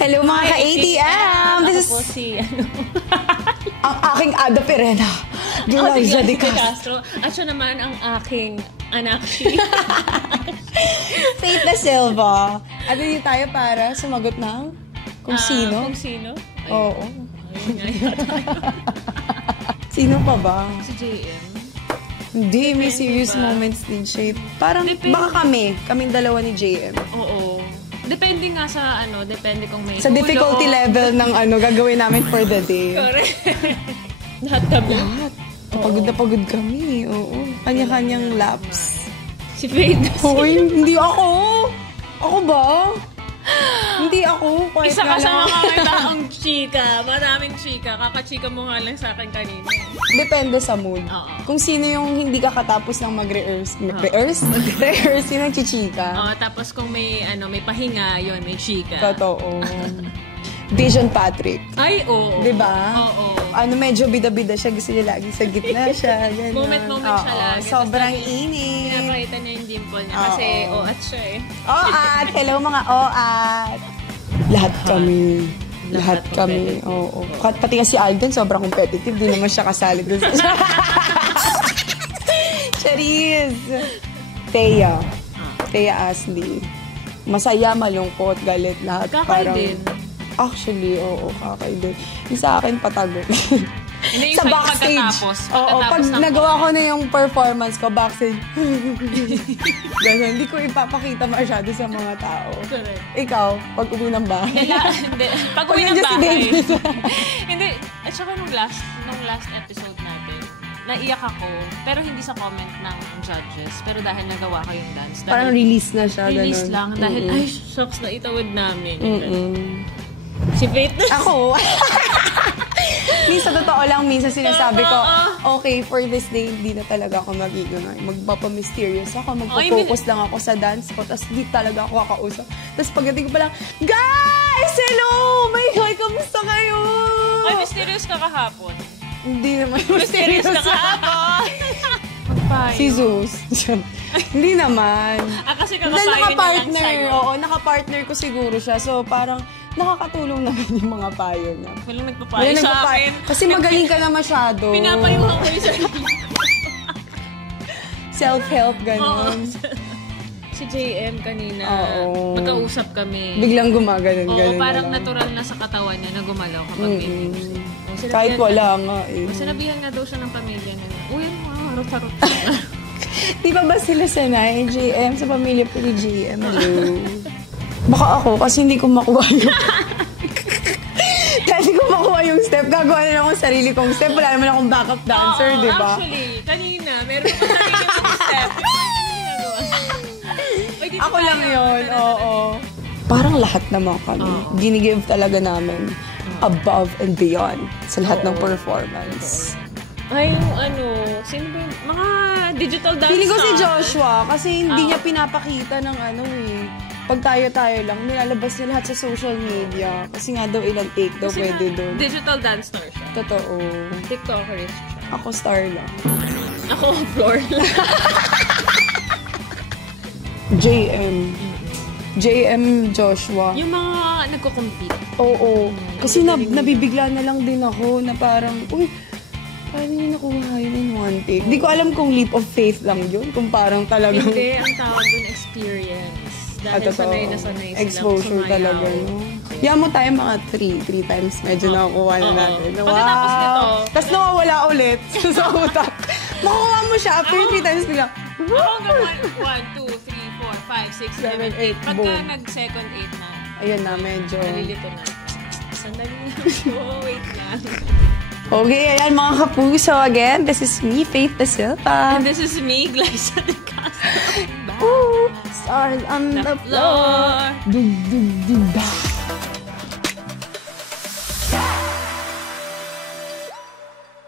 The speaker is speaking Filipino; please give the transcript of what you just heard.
Hello mga ka-ATM! This is po si, ang aking Ada Perena. Juliza de Castro. At siya naman ang aking anak si Faith da Silva. At hindi tayo para sumagot ng kung sino. Kung sino? Ay, Oo. Ayun nga tayo. Sino pa ba? Si JM. Hindi, may serious moments din siya. Parang, baka kaming dalawa ni JM. Oo. Depende nga sa depende kung may sa difficulty level ng gagawin namin for the day. Correct. Lahat kami. Lahat. Pagod na pagod kami. Oo. Kanya-kanyang laps. Si Faith. Hoy, hindi ako. Ako ba? Hindi ako. Isa ka sa mga taong chika. Maraming chika. Kakachika mo nga lang sa akin kanina. Depende sa mood. Kung sino yung hindi ka katapos ng mag-rehearse. Rehearse yung nagchichika. Oo, tapos kung may pahinga, yun, may chika. Totoo. Vision Patrick. Ay, oo. Diba? Oo. Medyo bida-bida siya. Gusto niya lagi sa gitna siya. Moment siya lagi. Sobrang init. Pinapakita niya yung dimple niya kasi oat siya eh. Oat! Hello mga oat! Lahat kami. Lahat kami. Oo. Pati nga si Alden, sobrang competitive. Di naman siya kasali doon. Charis! Thea Ashley. Masaya, malungkot, galit, lahat. Kakay din. Actually, oo, kakay din. Yung sa akin, patago. Sa backstage. Oo, pag nagawa ko na yung performance ko, backstage. Ganun, hindi ko ipapakita masyado sa mga tao. Correct. Ikaw, pag uwi ng bahay. Hindi. Pag uwi ng bahay. Hindi. At saka nung last episode natin, naiyak ako, pero hindi sa comment ng judges. Pero dahil nagawa ko yung dance. Parang release na siya. Release lang. Dahil, ay, shocks na itawid namin. Si Faith. Ako. Minsan, totoo lang, minsan sinasabi ko, okay, for this day, hindi na talaga ako magpapamysterious ako, magpo-focus lang ako sa dance ko, tapos hindi talaga ako kakausap. Tapos pagdating ko pala, guys! Hello! My God, kamusta kayo? Ay, mysterious ka kahapon. Hindi naman. Mysterious ka kahapon. Si Zeus. Hindi naman. Kasi nakapartner. Oo, nakapartner ko siguro siya. So, parang nakakatulong naman yung mga payo niya. Walang nagpapayo sa akin. Kasi magaling ka na masyado. Pinapayuhan ko yung sarili. Self-help, gano'n. Si JM kanina, magkausap kami. Biglang gumaganon. Oo, parang natural na sa katawan niya na gumalaw kapag may kahit wala nga eh. Sinabihan nga daw siya ng pamilya niya. Uy, harot-harot. Di ba sila sanay, JM, sa pamilya po ni JM? Hello. Baka ako, kasi hindi ko makuha yung... Kasi kung makuha yung step, gagawa na lang akong sarili kong step. Wala naman akong backup dancer, di ba? Actually, kanina, meron pa sarili kong step. Ako lang yun, oo. Parang lahat naman kami. Ginigive talaga namin above and beyond sa lahat ng performance. Ay, sino ba yung mga digital dance Feeling ko si Joshua, kasi hindi niya pinapakita ng pag tayo-tayo lang, nilalabas niya lahat sa social media. Kasi nga daw ilang take daw kasi pwede doon. Digital dance star siya. Totoo. TikToker siya. Ako star lang. Ako floor lang. JM Joshua. Yung mga nagko-compete. Oo. Kasi nabibigla na lang din ako na parang, uy, paano niyo nakuha yun in one take? Hindi ko alam kung leap of faith lang yun. Kung parang talagang... Hindi, ang tawag dun experience. Dahil sanay na sanay sila. Exposure talaga, no? Yan mo tayo mga 3 times. Medyo nakakuha na natin. Pagkatapos nito. Tapos nawawala ulit sa utak. Makuha mo siya. After 3 times, bigla. Ako hanggang 1, 2, 3, 4, 5, 6, 7, 8. Pagka nag-second 8 na. Ayun na, medyo. Nalilito na. Sandali na. Wait lang. Okay, ayan mga kapuso. Again, this is me, Faith da Silva. And this is me, Glyza de Castro. Ooh, stars on the floor. Dug, dug, dug, dug.